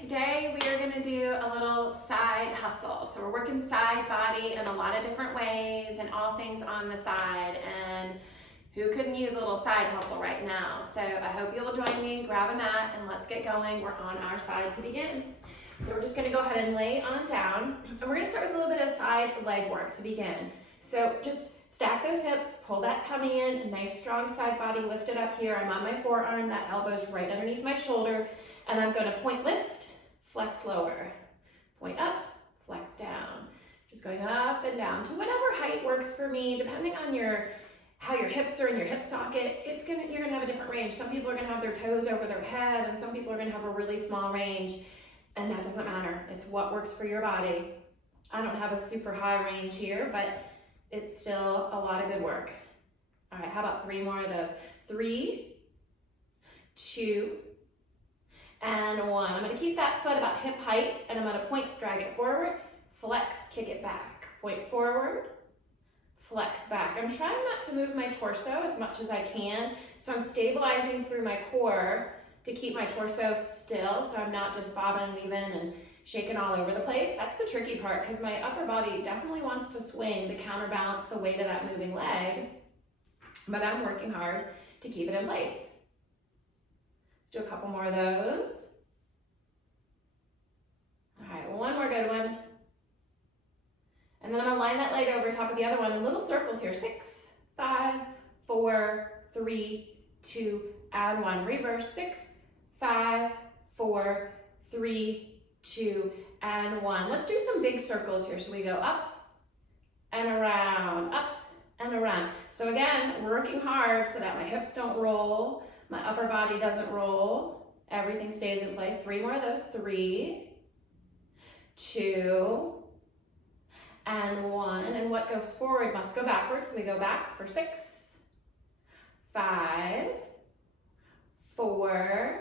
Today we are going to do a little side hustle. So we're working side body in a lot of different ways and all things on the side. And who couldn't use a little side hustle right now? So I hope you'll join me, grab a mat, and let's get going. We're on our side to begin. So we're just going to go ahead and lay on down. And we're going to start with a little bit of side leg work to begin. So just stack those hips, pull that tummy in, a nice strong side body, lift it up here. I'm on my forearm, that elbow's right underneath my shoulder. And I'm going to point lift, flex lower, point up, flex down. Just going up and down to whatever height works for me, depending on how your hips are in your hip socket. You're gonna have a different range. Some people are gonna have their toes over their head, and some people are gonna have a really small range, and that doesn't matter. It's what works for your body. I don't have a super high range here, but it's still a lot of good work. All right, how about 3 more of those? 3, 2, and 1. I'm going to keep that foot about hip height, and I'm going to point, drag it forward, flex, kick it back. Point forward, flex back. I'm trying not to move my torso as much as I can, so I'm stabilizing through my core to keep my torso still, so I'm not just bobbing and weaving and shaking all over the place. That's the tricky part, because my upper body definitely wants to swing to counterbalance the weight of that moving leg, but I'm working hard to keep it in place. Let's do a couple more of those. All right, one more good one. And then I'm gonna line that leg over top of the other one in little circles here. 6, 5, 4, 3, 2, and 1. Reverse. 6, 5, 4, 3, 2, and 1. Let's do some big circles here. So we go up and around, up and around. So again, working hard so that my hips don't roll, my upper body doesn't roll, everything stays in place. 3 more of those. 3, 2, and 1. And what goes forward must go backwards. So we go back for 6, 5, 4,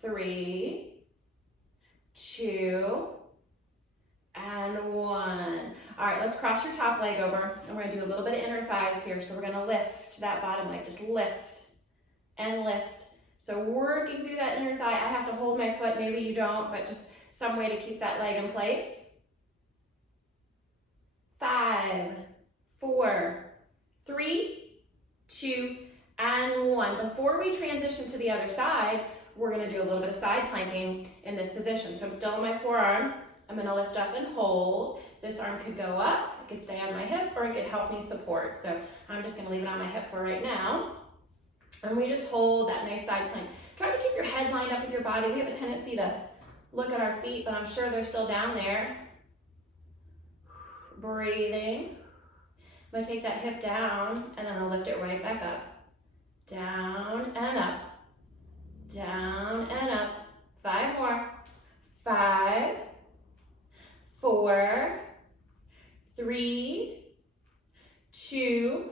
3, 2, and 1. All right, let's cross your top leg over, and we're gonna do a little bit of inner thighs here. So we're gonna lift that bottom leg, just lift and lift. So working through that inner thigh. I have to hold my foot, maybe you don't, but just some way to keep that leg in place. 5, 4, 3, 2, and 1. Before we transition to the other side, we're gonna do a little bit of side planking in this position. So I'm still on my forearm. I'm gonna lift up and hold. This arm could go up, it could stay on my hip, or it could help me support. So I'm just gonna leave it on my hip for right now. And we just hold that nice side plank. Try to keep your head lined up with your body. We have a tendency to look at our feet, but I'm sure they're still down there. Breathing. I'm gonna take that hip down, and then I'll lift it right back up. Down and up. Down and up. 5 more. 5, 4, 3, 2,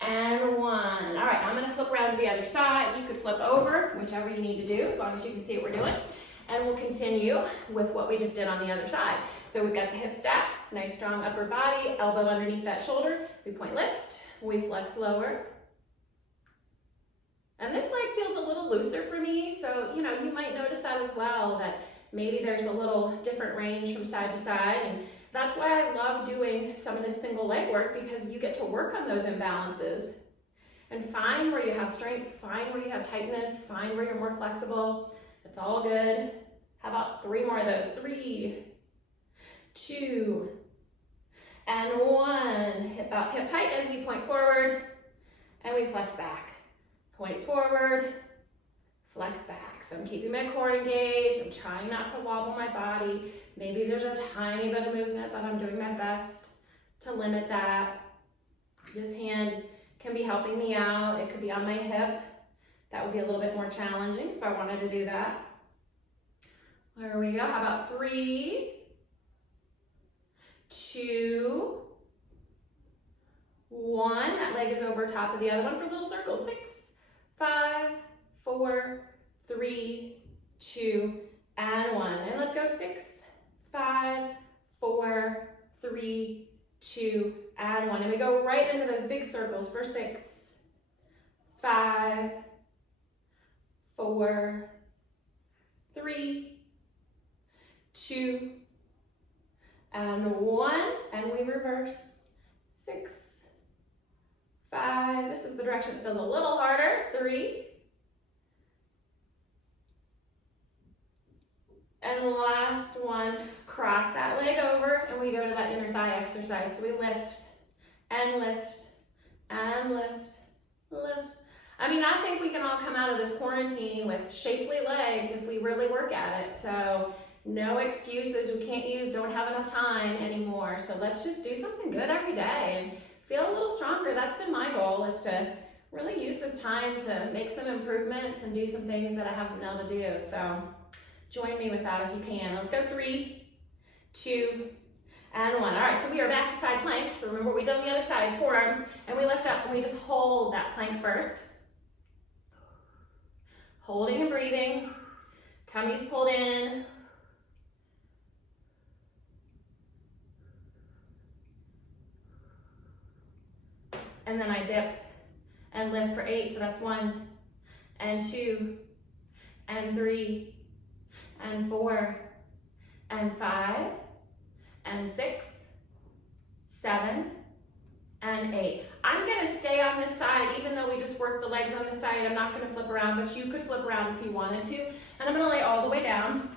and 1. All right, I'm gonna flip around to the other side. You could flip over, whichever you need to do, as long as you can see what we're doing. And we'll continue with what we just did on the other side. So we've got the hip stack, nice strong upper body, elbow underneath that shoulder. We point lift, we flex lower. And this leg feels a little looser for me, so you might notice that as well, that maybe there's a little different range from side to side. And that's why I love doing some of this single leg work, because you get to work on those imbalances and find where you have strength, find where you have tightness, find where you're more flexible. It's all good. How about 3 more of those? 3, 2, and 1. About hip height as we point forward, and we flex back. Point forward, flex back. So I'm keeping my core engaged. I'm trying not to wobble my body. Maybe there's a tiny bit of movement, but I'm doing my best to limit that. This hand can be helping me out. It could be on my hip. That would be a little bit more challenging if I wanted to do that. There we go. How about 3, 2, 1. That leg is over top of the other one for little circles. 6, 5, 4, 3, 2, and 1. And let's go 6, 5, 4, 3, 2, and 1. And we go right into those big circles for 6, 5, 4, 3, 3, 2, and 1, and we reverse. 6, 5, this is the direction that feels a little harder. 3, and last one, cross that leg over, and we go to that inner thigh exercise. So we lift, and lift, and lift, lift. I mean, I think we can all come out of this quarantine with shapely legs if we really work at it. So no excuses, we can't use, don't have enough time anymore. So let's just do something good every day and feel a little stronger. That's been my goal, is to really use this time to make some improvements and do some things that I haven't been able to do. So join me with that if you can. Let's go 3, 2, and 1. All right, so we are back to side planks. So remember, we done the other side, forearm, and we lift up and we just hold that plank first. Holding and breathing, tummy's pulled in. And then I dip and lift for 8, so that's 1, and 2, and 3, and 4, and 5, and 6, 7, and 8. I'm gonna stay on this side, even though we just worked the legs on this side. I'm not gonna flip around, but you could flip around if you wanted to. And I'm gonna lay all the way down.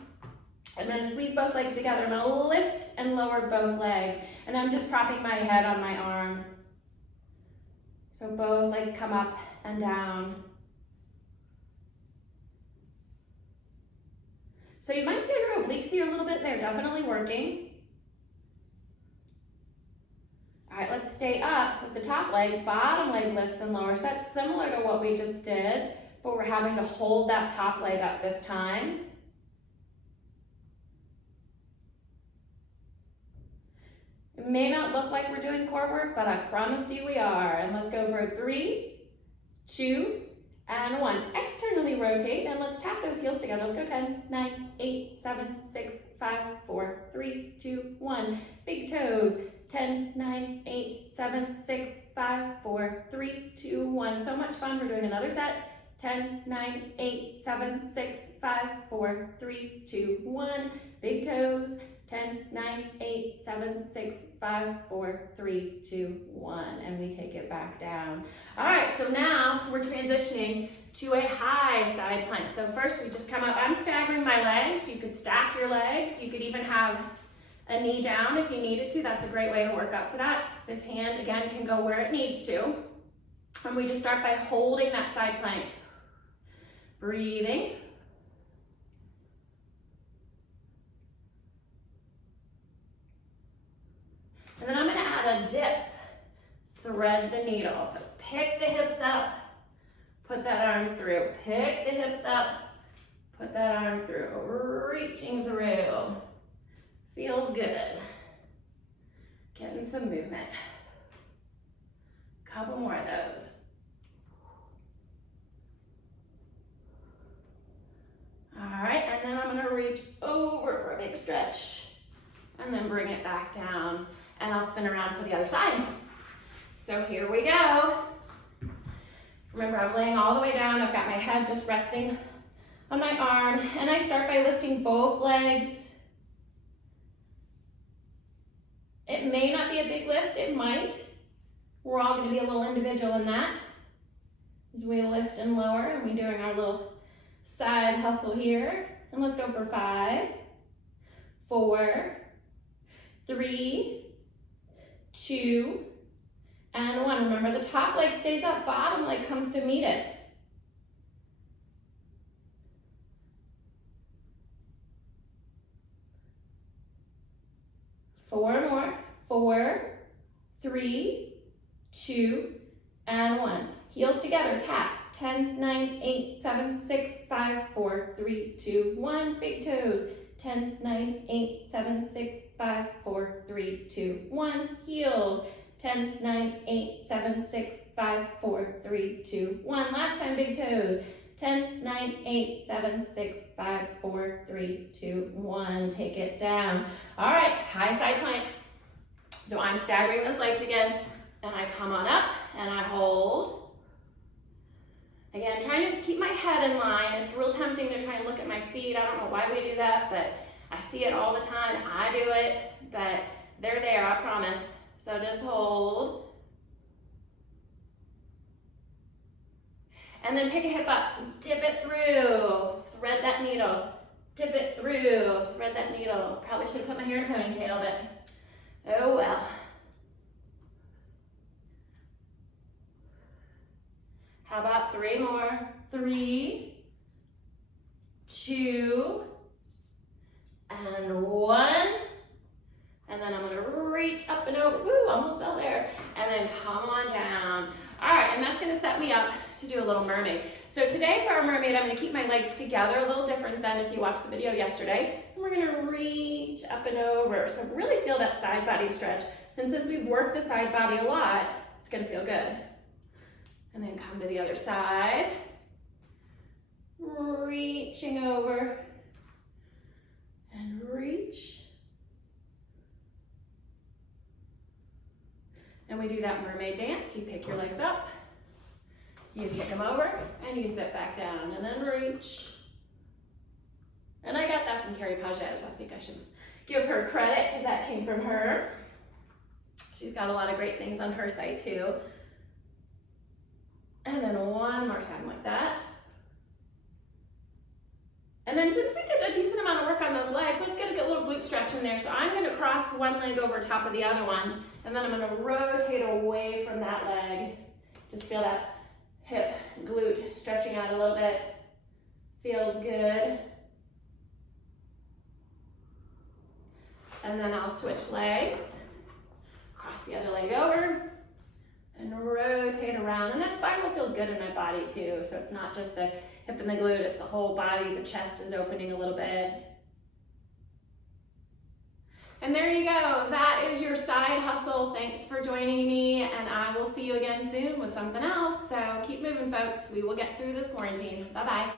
I'm gonna squeeze both legs together. I'm gonna lift and lower both legs. And I'm just propping my head on my arm. So both legs come up and down. So you might feel your obliques here a little bit. They're definitely working. All right, let's stay up with the top leg. Bottom leg lifts and lowers. So that's similar to what we just did, but we're having to hold that top leg up this time. It may not look like we're doing core work, but I promise you we are. And let's go for 3, 2, and 1. Externally rotate, and let's tap those heels together. Let's go 10, 9, 8, 7, 6, 5, 4, 3, 2, 1. Big toes. 10, 9, 8, 7, 6, 5, 4, 3, 2, 1. So much fun. We're doing another set. 10, 9, 8, 7, 6, 5, 4, 3, 2, 1. Big toes. 10, 9, 8, 7, 6, 5, 4, 3, 2, 1. And we take it back down. All right, so now we're transitioning to a high side plank. So first we just come up. I'm staggering my legs. You could stack your legs. You could even have a knee down if you needed to. That's a great way to work up to that. This hand, again, can go where it needs to. And we just start by holding that side plank. Breathing. And then I'm gonna add a dip. Thread the needle. So pick the hips up, put that arm through. Pick the hips up, put that arm through. Reaching through. Feels good. Getting some movement. Couple more of those. All right, and then I'm gonna reach over for a big stretch and then bring it back down, and I'll spin around for the other side. So here we go. Remember, I'm laying all the way down. I've got my head just resting on my arm, and I start by lifting both legs. It may not be a big lift, it might. We're all gonna be a little individual in that as we lift and lower, and we're doing our little side hustle here. And let's go for 5, 4, 3, 2, and 1. Remember, the top leg stays up, bottom leg comes to meet it. Four more. 4, 3, 2, and 1. Heels together, tap. 10, 9, 8, 7, 6, 5, 4, 3, 2, 1. Big toes. 10, 9, 8, 7, 6, 5, 4, 3, 2, 1. Heels. 10, 9, 8, 7, 6, 5, 4, 3, 2, 1. Last time, big toes. 10, 9, 8, 7, 6, 5, 4, 3, 2, 1. Take it down. All right, high side plank. So I'm staggering those legs again, and I come on up, and I hold. Again, trying to keep my head in line. It's real tempting to try and look at my feet. I don't know why we do that, but I see it all the time. I do it, but they're there, I promise. So just hold. And then pick a hip up, dip it through, thread that needle, dip it through, thread that needle. Probably should have put my hair in a ponytail, but oh well. How about 3 more? 3, 2, and 1. And then I'm gonna reach up and over. Woo, almost fell there. And then come on down. All right, and that's gonna set me up to do a little mermaid. So today for our mermaid, I'm gonna keep my legs together, a little different than if you watched the video yesterday. And we're gonna reach up and over. So really feel that side body stretch. And since we've worked the side body a lot, it's gonna feel good. And then come to the other side. Reaching over and reach. And we do that mermaid dance. You pick your legs up, you kick them over, and you sit back down, and then reach. And I got that from Carrie Paget, so I think I should give her credit because that came from her. She's got a lot of great things on her site too. And then one more time like that. And then since we did a decent amount of work on those legs, let's get a little glute stretch in there. So I'm gonna cross one leg over top of the other one, and then I'm gonna rotate away from that leg. Just feel that hip glute stretching out a little bit. Feels good. And then I'll switch legs, cross the other leg over, and rotate around. And that spiral feels good in my body too. So it's not just the hip and the glute, it's the whole body. The chest is opening a little bit. And there you go. That is your side hustle. Thanks for joining me, and I will see you again soon with something else. So keep moving, folks. We will get through this quarantine. Bye-bye.